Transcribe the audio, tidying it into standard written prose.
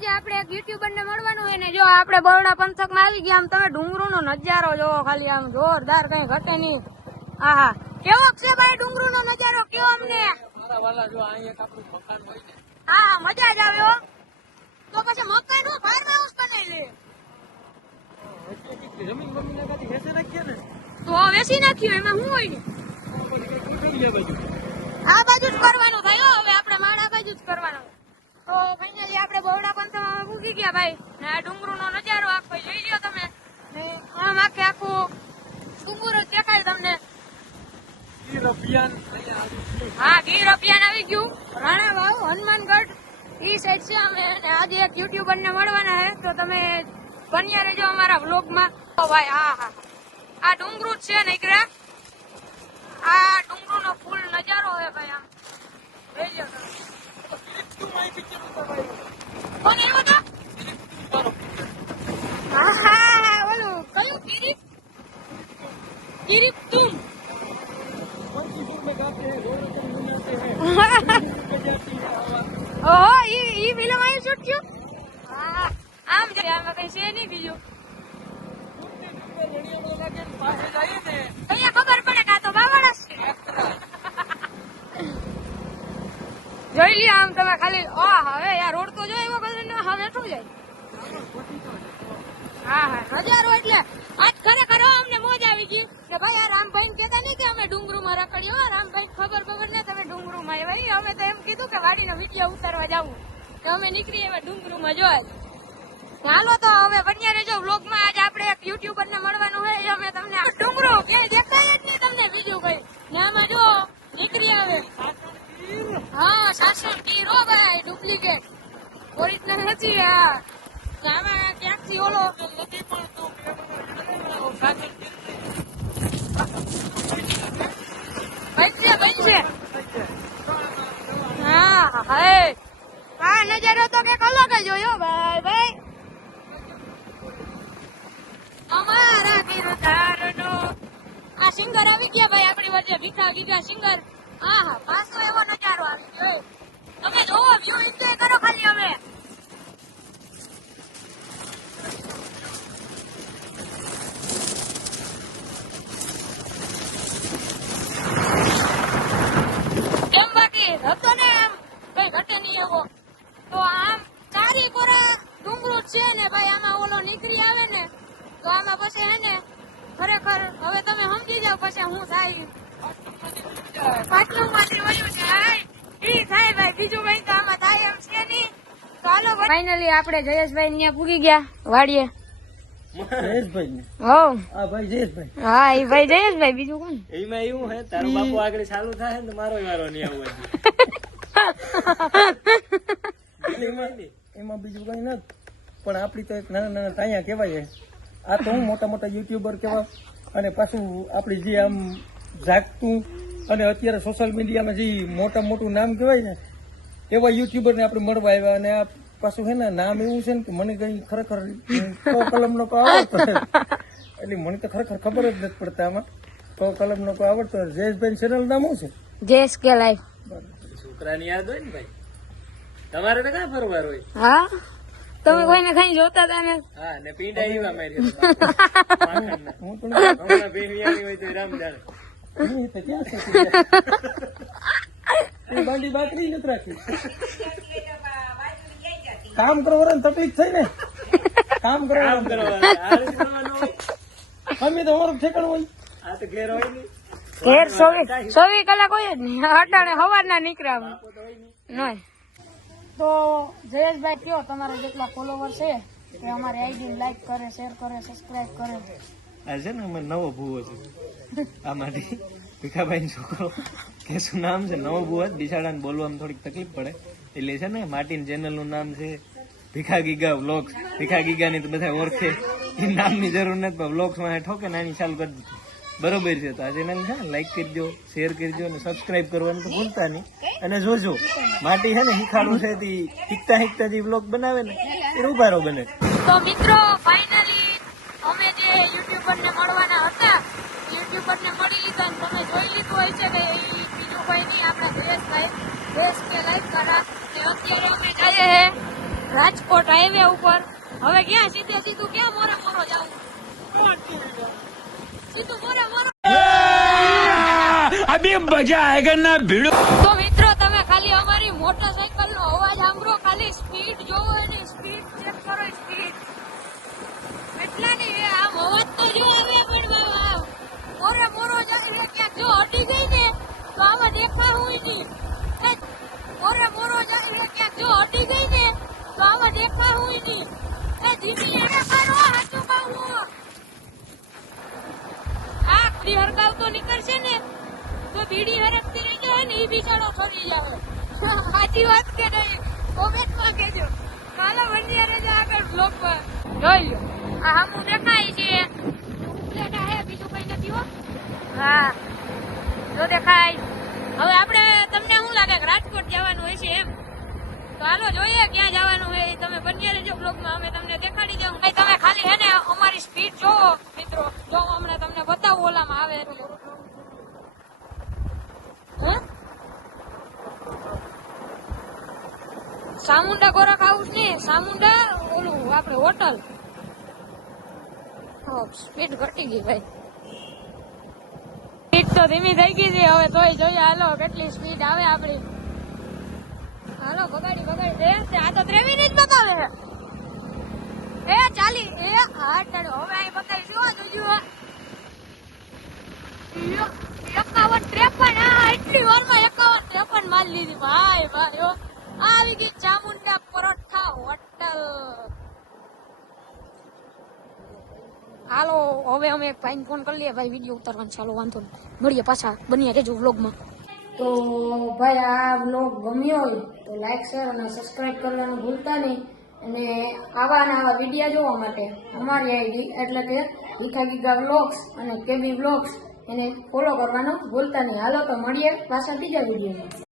આજે આપણે એક યુટ્યુબર ને મળવાનું હોય ને જો આપણે બરોડા પંથક માં આવી ગયા આમ તમે ડુંગરો નો નજારો જોવો ખાલી આમ જોરદાર કઈ ઘટે નહીં. આહા કેવો છે ભાઈ ડુંગરો નો નજારો કયો અમને. હા મજા જ આવે હો. તો પછી મકાન નું ફાર્મ હાઉસ બનાવી લે તો વેચી નાખ્યું એમાં શું હોય ને આ બાજુ જ કરવાનું થાય હવે આપણે માળા બાજુ જ કરવાનું. તો ફાઇનલી આપણે બરોડા પંથકમાં પૂગી ગયા ભાઈ ને આ ડુંગરો નો નજારો આખો જોઈ લ્યો તમે ને આમ આખે આખું ડુંગર જ દેખાય તમને. હા ગીર અભિયાન આવી ગયું રાણા વાવ હનુમાનગઢ ઈ સાઈડ છે અમે આજે એક યુટ્યુબર ને મળવાના હે તો તમે બન્યા રહેજો અમારા વ્લોગ માં. ભાઈ હા હા આ ડુંગરું જ છે નીકળ્યા આ ડુંગરો નો ફૂલ નજારો હે ભાઈ આમ જોઈ લો તમે. કોણ આવ્યો તો હા ઓલું કયું કિરીપ તુમ ઓહો ઈ ફિલ્મ આવી શૂટ થયું. હા આમ છે આમાં કઈ છે નહીં બીજું અહીંયા ખબર પડે કે આ તો બાવાળા છે. જોઈ લ્યો આમ તમે ખાલી હવે યાર રોડ તો જોઈ એવો કલર હવે શું જાય. હા હા નજારો એટલે આજ ખરેખર અમને મોજ આવી ગઈ કે ભાઈ આ રામભાઈ કહેતા નહીં કે અમે ડુંગરું માં રખડ્યો રામભાઈ ખબર ને તમે ડુંગરું માં આવ્યા અમે તો એમ કીધું કે વાડીનો વિડીયો ઉતારવા જવું કે અમે નીકળી એવા ડુંગરું માં જોવા. ચાલો તો હવે બન્યા રહેજો વ્લોગ માં. આજે આપણે એક યુટ્યુબર ને મળવાનું હોય અમે તમને ડુંગરો ક્યાંય દેખાય જ નહીં તમને બીજું કઈ ને આમાં જો નીકળી આવે. હા સાસણ ગીર હો ભાઈ ડુપ્લિકેટ ઓરિજિનલ નથી. હા આમાં ક્યાંકથી ઓલો બનશે. હા હે આ નજારો તો કઈક અલગ જ જોયો ભાઈ ભાઈ અમારા ગીરધારનો. આ સિંગર આવી ગયા ભાઈ આપણી વચ્ચે ભીખા ગીગા સિંગર. હા હા પાછો એવો નજારો આવી ગયો તમે જોવો વ્યૂ એન્જોય કરો ખાલી. હવે કેમ બાકી હતો ને એમ કઈ ઘટે નહીં એવો તો આમ ચારી કોરા ડુંગરું છે ને ભાઈ આમાં ઓલો નીકળી આવે ને તો આમાં પછી હે ને ખરેખર હવે તમે સમજી જાવ પછી હું થાય પાટલું પાટલું વળ્યું છે ઈ થાય ભાઈ બીજું કઈ તો આમાં થાય એમ છે નહીં. ચાલો ફાઇનલી આપણે જયેશભાઈ ત્યાં પૂગી ગયા વાડીએ. જયેશભાઈ ને હા ભાઈ જયેશભાઈ હા એ ભાઈ જયેશભાઈ બીજું કોણ એમાં એવું હે તારો બાપુ આગળ ચાલુ થાય ને મારો વારો નહીં આવવો. એમાં બીજું કઈ નથી પણ આપડી તો એક નાના નાના તાયા કેવાય. આ તો હું મોટા મોટા યુટ્યુબર કેવા અને પાછું આપડી જે આમ જાગતું અને અત્યારે સોશિયલ મીડિયામાં જે મોટા મોટું નામ કહેવાય ને એવા યુટ્યુબર ને આપણે મળવા આવ્યા. અને આ પાછું છે ને નામ એવું છે ને કે મને કઈ ખરેખર કલમ નો આવડતો એટલે મને તો ખરેખર ખબર જ નથી પડતા આમાં કલમ નો આવડતો. જયેશભાઈ ચેનલ નામ શું છે? જેસ કે લાઈફ. છોકરાની યાદ હોય ને ભાઈ તમારે તો ક્યાં ફરવાર હોય. હા તમે કોઈને કઈ જોતા હતા ને. હા ને પીંડા એવા મારી હું પણ હમણાં ભેણિયાની હોય તો રામ જાણે બાંડી બાકરી નથી રાખી. કામ કરવાની તકલીફ થઈ ને કામ કરવાનું અમે તો અમારું ઠેકાણ હોય. આ તો ઘેર હોય ને ઘેર 24 કલાક હોય જ નહીં. અટાણે સવારના નીકળ્યા નહીં. તો જયેશભાઈ કયો તમારા જેટલા ફોલોવર છે કે અમારી આઈડી લાઈક કરે શેર કરે સબસ્ક્રાઇબ કરે. આ છે ને અમે નવો ભૂવો છે આમાંથી ભીખાભાઈ છોકરો કે શું નામ છે નવો ભૂવો જ બિચારાને બોલવામાં થોડીક તકલીફ પડે એટલે છે ને માટીન ચેનલ નું નામ છે Bhikha giga vlogs. Bhikha giga ની તો બધા ઓળખે એ નામની જરૂર નથી પણ વ્લોગ્સ માં ઠોકે નાની ચાલુ કરી દીધું બરોબર છે. તો આ ચેનલ છે ને લાઈક કરજો શેર કરજો અને સબસ્ક્રાઇબ કરવાનું તો ભૂલતા નહીં. અને જોજો માટી છે ને શીખાડું છે શીખતા શીખતા જે વ્લોગ બનાવે ને એ રૂબારો બને. તો મિત્રો ફાઇનલી અમે જે યુટ્યુબર ને મળવાના હતા યુટ્યુબર ને મળી લીધા અને તમે જોઈ લીધું હોય છે કે બીજું કોઈ નહીં આપણા જયેશભાઈ દેશ કે લાઈક કરા. અત્યારે અમે જઈએ રાજકોટ હાઈવે ઉપર. હવે ક્યાં સીધું ક્યાં મોરે મોરો જાવું? સીધું મોરે મોરો. अभी मजा आएगा ना भिड़ो. તો મિત્રો તમે ખાલી અમારી મોટરસાયકલ નો અવાજ સાંભળો, ખાલી સ્પીડ જોવો એની સ્પીડ ચેક કરો. સ્પીડ એટલાની આમ અવાજ તો જો આવે પણ બાબા મોરે મોરો જાય ક્યાંક જો અડી ગઈ ને તો આમાં દેખાવું નહીં. મોરે મોરો જાય ક્યાંક જો અડી ગઈ ને તો આમાં દેખાવું નહીં. ધીમી એને કરો હાચું કહું. આ ખરી હરકાવતો નીકળશે ને તો બીડી હરકતી રહી જાય ને એ બિચારો ફરી જાય. સાચી વાત કે નહીં? કોમેન્ટમાં કહેજો. કાલો વંડિયારે જ આગળ બ્લોગમાં જોઈ લો. આ સામું દેખાય છે પ્લેટ હે, બીજું કઈ નથી હો. હા જો દેખાય. હવે આપણે તમને શું લાગે કે રાજકોટ જવાનું હોય છે એમ? તો હાલો જોઈએ ક્યાં જવાનું હોય. તમે બન્યા રહેજો બ્લોગમાં, અમે તમને દેખાડી દઉં. તમે ખાલી હે ને અમારી સ્પીડ જોવો મિત્રો. જો હમણાં તમને બતાવું ઓલામાં આવે એટલે. સામુંડા ગોરખ હાઉસ ને સામુંડા ઓલું આપણે હોટલ. સ્પીડ ઘટી ગઈ ભાઈ. સ્પીડ તો ધીમી થઈ ગઈ છે હવે, તોય જોઈએ હાલો કેટલી સ્પીડ આવે આપડી. હાલો બગાડી આ તો 3 મિનિટ બતાવે છે. એ ચાલી એ હા ચાલો હવે અહીં બતાવીશું. જોજો 51-53. એટલી વારમાં 51-53 માલ લીધી ભાઈ. આવી ગઈ ચામુંડા પરોઠા હોટલ. હાલો હવે અમે એક ભાઈને ફોન કરી લઈએ. ભાઈ વિડીયો ઉતારવાનું ચાલો, વાંધો નહીં. મળીએ પાછા, બન્યા રહેજો વ્લોગમાં. તો ભાઈ આ વ્લોગ ગમ્યો હોય તો લાઈક શેર અને સબસ્ક્રાઇબ કરવાનું ભૂલતા નહીં. અને આવા વિડીયો જોવા માટે અમારી આઈડી એટલે કે ભીખા ગીગા વ્લોગ્સ અને કેબી વ્લોગ્સ એને ફોલો કરવાનું ભૂલતા નહીં. હાલો તો મળીએ પાછા બીજા વિડીયોમાં.